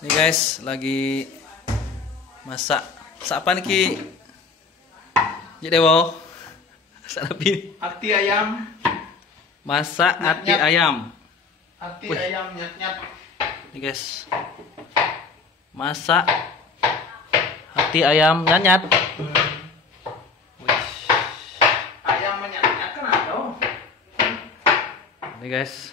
Nih guys, lagi masak. Masak apa nih Ki? Jadi dewo. Sarapi. Hati ayam. Masak hati ayam. Hati Wih. ayam nyat-nyat. Nih guys. Masak hati ayam nyanyat. Wih. Ayam menyat-nyat kan ada. Nih guys.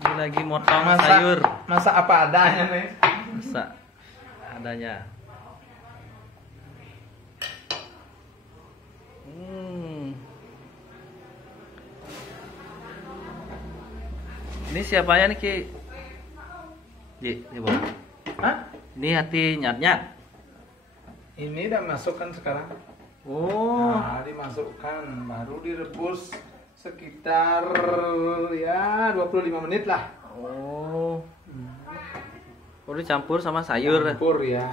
Ini lagi motong sayur. Masak apa adanya nih. Masak adanya. Ini siapanya nih Ki? Di bawah. Hah? Ini hati nyat-nyat. Ini udah masukkan sekarang. Oh, Nah, dimasukkan baru direbus sekitar ya 25 menit lah. oh. Udah campur sama sayur. Campur ya.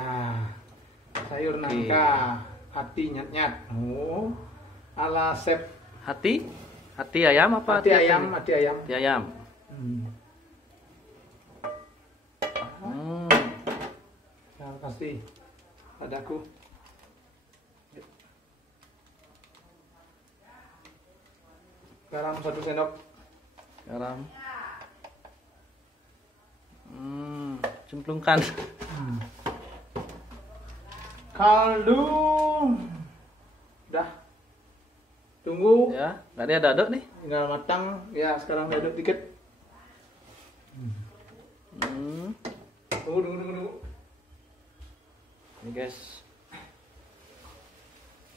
Sayur nangka, hati nyat-nyat. Oh. Ala chef Hati? Hati ayam apa hati ayam, hati ayam. Hati ayam. Nah, pasti padaku. Garam 1 sendok. Garam. Cemplungkan. Kaldu. Udah. Tunggu. Ya, nggak ada aduk nih. Tinggal matang. Ya, sekarang aduk dikit. Tunggu. Ini guys,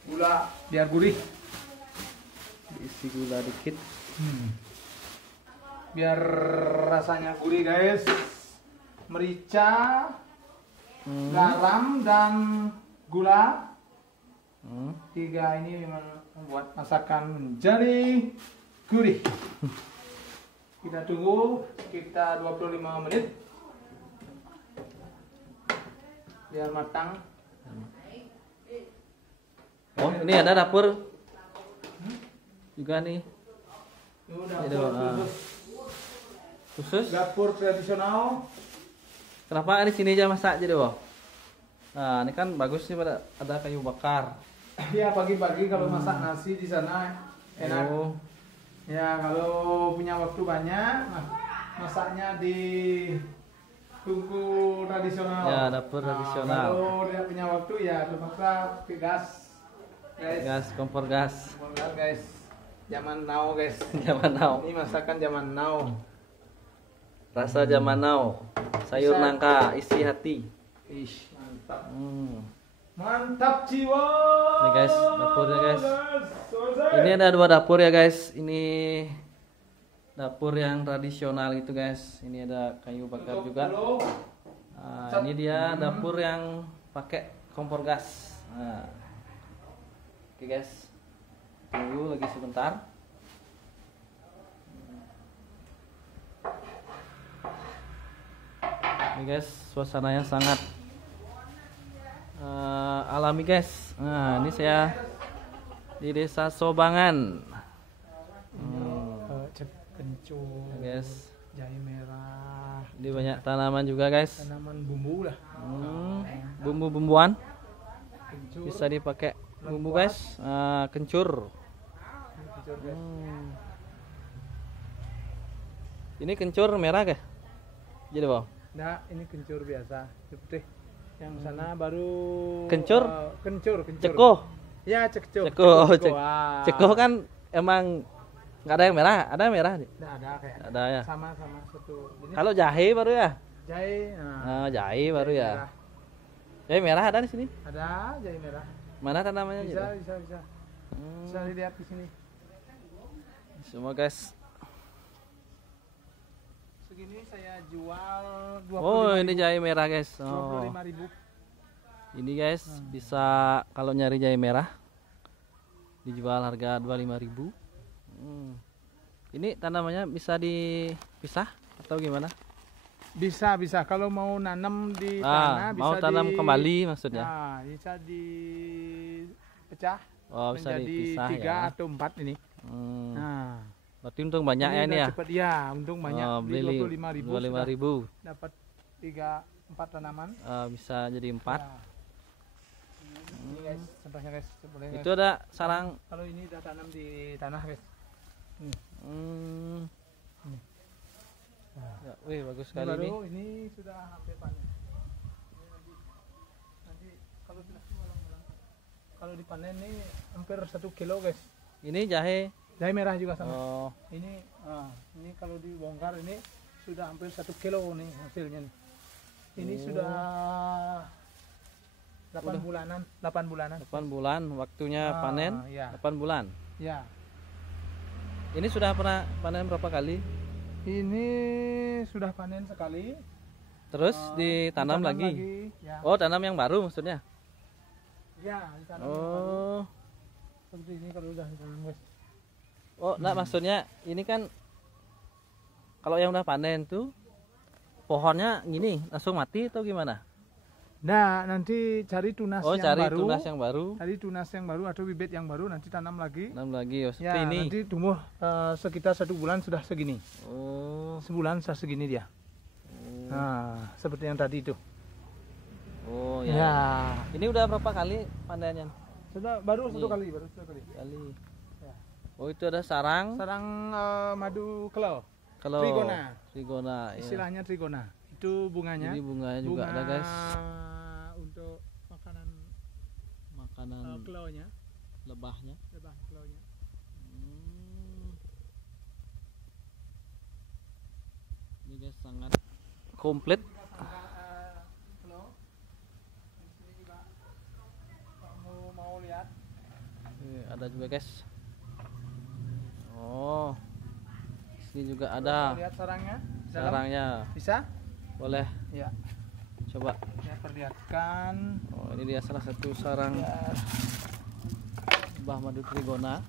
Gula biar gurih. isi gula dikit. Biar rasanya gurih, guys. Merica, garam dan gula. Tiga ini memang membuat masakan menjadi gurih. Kita tunggu sekitar 25 menit biar matang. Oh, ini ada dapur juga nih. Itu Ini dapur dapur, khusus. dapur tradisional. Kenapa di sini aja masak jadi wah? Nah, ini kan bagus sih pada ada kayu bakar. Ya, pagi-pagi kalau masak nasi di sana enak. Oh, Ya, kalau punya waktu banyak, masaknya di tungku tradisional. ya dapur Nah, tradisional. kalau tidak punya waktu ya terpaksa ke gas. Guys, Gas, kompor gas. Benar, guys. Zaman now, guys. Zaman now. Ini masakan zaman now. Rasa zaman now. Sayur Bisa. nangka isi hati. Ish, mantap. Mantap jiwa. Nih guys, dapurnya guys. Selesai. Ini ada dua dapur ya guys. Ini dapur yang tradisional gitu guys. Ini ada kayu bakar Tutup juga. dulu. Nah, ini dia dapur yang pakai kompor gas. Nah. Oke guys, tunggu lagi sebentar. Ini guys, suasananya sangat alami guys. Nah, ini saya di Desa Sobangan. Kencur, Guys, jahe merah, ini banyak tanaman juga guys. tanaman bumbu lah. Bumbu-bumbuan Kencur, bisa dipakai bumbu guys. Kencur. kencur, guys. Ini kencur merah kah? Jadi bang. Nah, ini kencur biasa, putih. Yang sana baru Kencur? Kencur. Cekoh. Ya, cekoh. Cekoh. Ah. Cekoh kan emang nggak ada yang merah. Ada yang merah nih. Nggak ada kayak. Ada ya. Sama satu. Ini Kalau jahe baru ya. jahe. Nah, Jahe baru ya. merah. Jahe merah ada di sini. Ada jahe merah. Mana tanamannya? Bisa, Jadi? bisa. Bisa dilihat di sini. Semua guys. Segini saya jual 25.000. Oh, ini jahe merah guys. Oh. 25.000. Ini guys bisa kalau nyari jahe merah dijual harga 25.000. Ini tanamannya bisa dipisah atau gimana? Bisa. Kalau mau nanam di tanah bisa mau tanam kembali maksudnya. Nah, bisa dipecah Oh, bisa menjadi dipisah 3 ya. atau 4 ini. Nah, Berarti untung banyak ya ini udah ya. Cepet ya, untung banyak. Oh, beli 25.000 25.000. dapat 3-4 tanaman. Bisa jadi 4. Ya. Ini guys, contohnya guys, boleh guys. Itu ada sarang. Kalau ini udah tanam di tanah guys. Nih. Nih. Ya, wih bagus Ini sekali baru, nih. ini sudah hampir panen. Ini nanti kalau sudah kalau dipanen nih hampir 1 kilo guys. Ini jahe. Jahe merah juga sama. Oh, Ini kalau dibongkar ini sudah hampir 1 kilo nih hasilnya nih. Ini sudah 8 bulanan. 8 bulan waktunya panen. Ya. 8 bulan. Ya. Ini sudah pernah panen berapa kali? Ini sudah panen sekali. Terus ditanam lagi. Ya. Oh, tanam yang baru maksudnya. Ya, ditanam Oh. seperti ini kalau udah ditanam guys. Oh, nah maksudnya ini kan kalau yang udah panen tuh pohonnya gini langsung mati atau gimana? Nah, nanti cari tunas Oh, yang cari baru. tunas yang baru. Cari tunas yang baru atau bibit yang baru nanti tanam lagi. Tanam lagi oh, Ya, seperti ini. nanti tumbuh sekitar 1 bulan sudah segini. Oh. Sebulan sudah segini dia. Nah, seperti yang tadi itu. Oh Ya. ya. Ini udah berapa kali panennya? Sudah baru Ini. satu kali, baru satu kali. Ya. Oh, itu ada sarang. Sarang madu kelo. Kalau Trigona. Trigona, ya. Istilahnya trigona. Itu bunganya. Ini bunganya juga ada, guys. Untuk makanan kelonya, Lebahnya. lebah kelonya. Ini guys sangat komplit. Kelo. Di sini juga kamu mau lihat. Ada juga guys. Oh, sini juga ada Mau lihat sarangnya? Dalam? sarangnya. Bisa? Boleh Ya. coba. Ya, perlihatkan. Oh, ini dia salah satu sarang Ya. lebah madu trigona.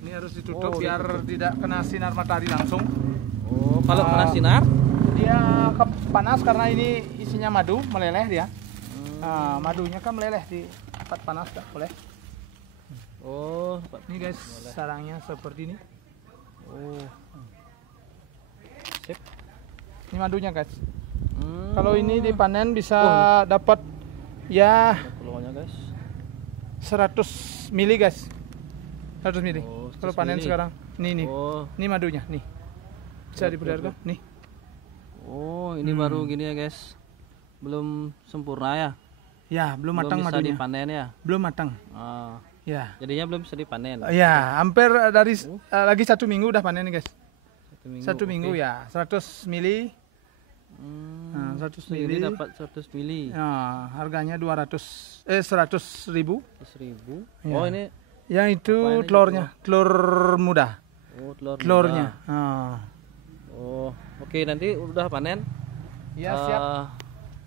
Ini harus ditutup Oh, biar tidak kena sinar matahari langsung. Oh, kalau kena sinar? Dia panas karena ini isinya madu, meleleh dia. Nah, madunya kan meleleh di tempat panas, tak boleh. Oh, Ini guys, sarangnya seperti ini. oh. Sip. Ini madunya guys. Kalau ini dipanen bisa dapat ya Peluangnya guys. 100 mili guys. 100 mili. Oh, 100 Kalau panen mili. sekarang. Nih. Oh, Ini madunya, nih. Bisa diperlihatkan? Nih. oh ini baru gini ya guys. Belum sempurna ya. Ya, belum matang bisa madunya. dipanen ya. Belum matang. Ah, Ya. jadinya belum bisa dipanen. Ya, hampir dari lagi 1 minggu udah panen nih guys. 1 minggu. 1 minggu oke. ya, 100 mili. Nah, 100 Ini mili. dapat 100 mili. Ya, harganya 100.000. 100.000. Ya. Oh, ini Yang itu Apaan ini telurnya, telur muda. oh, telur Telurnya. muda. Ah. Oh, oke nanti udah panen. Ya, siap eh,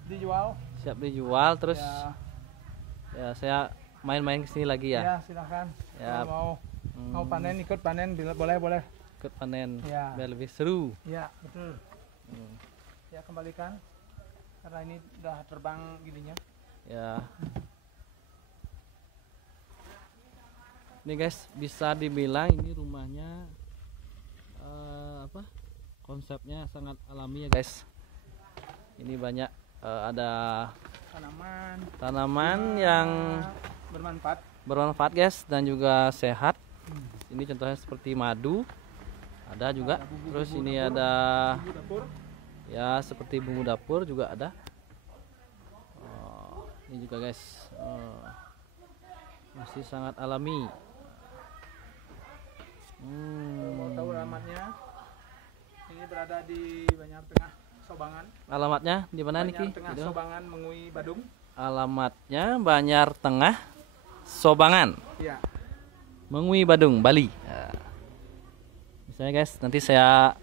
dijual. siap dijual terus Ya, ya saya main-main ke sini lagi ya ya. silahkan. Ya. Kalau mau panen, ikut panen, boleh. Ikut panen Ya. biar lebih seru. Ya, betul. Ya, kembalikan. Karena ini udah terbang gininya. Ya. Ini guys, bisa dibilang ini rumahnya apa? Konsepnya sangat alami ya guys. Ini banyak ada tanaman yang bermanfaat guys dan juga sehat. Ini contohnya seperti madu. Ada juga. Terus ini ada ya seperti bumbu dapur juga ada. Oh, ini juga guys. Masih sangat alami. Mau tahu alamatnya? Ini berada di Banjar Tengah, Sobangan. Alamatnya di mana Banjar Niki? Tengah, Gitu. Sobangan, Mengui, Badung. Alamatnya Banjar Tengah, Sobangan, Iya. Mengui, Badung, Bali. Ya. Misalnya guys, nanti saya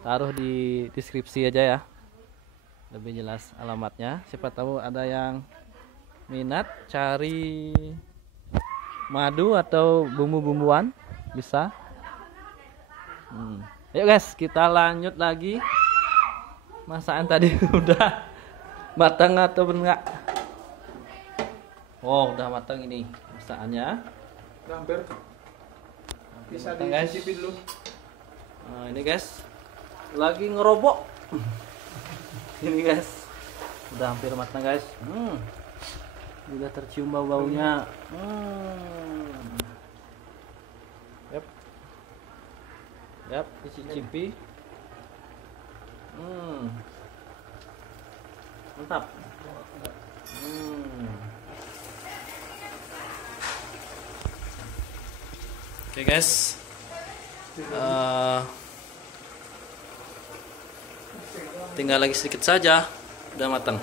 taruh di deskripsi aja ya, lebih jelas alamatnya. Siapa tahu ada yang minat cari madu atau bumbu-bumbuan bisa. Ayo guys, kita lanjut lagi. Masakan tadi udah matang atau enggak? Oh, udah matang ini masakannya. Udah hampir. Bisa matang, guys. dicicipi dulu. Nah, ini guys lagi ngerobok. Ini guys udah hampir matang guys. Udah tercium bau-baunya. Yap. Yap, dicicipi. Mantap. Oke guys. Tinggal lagi sedikit saja udah matang.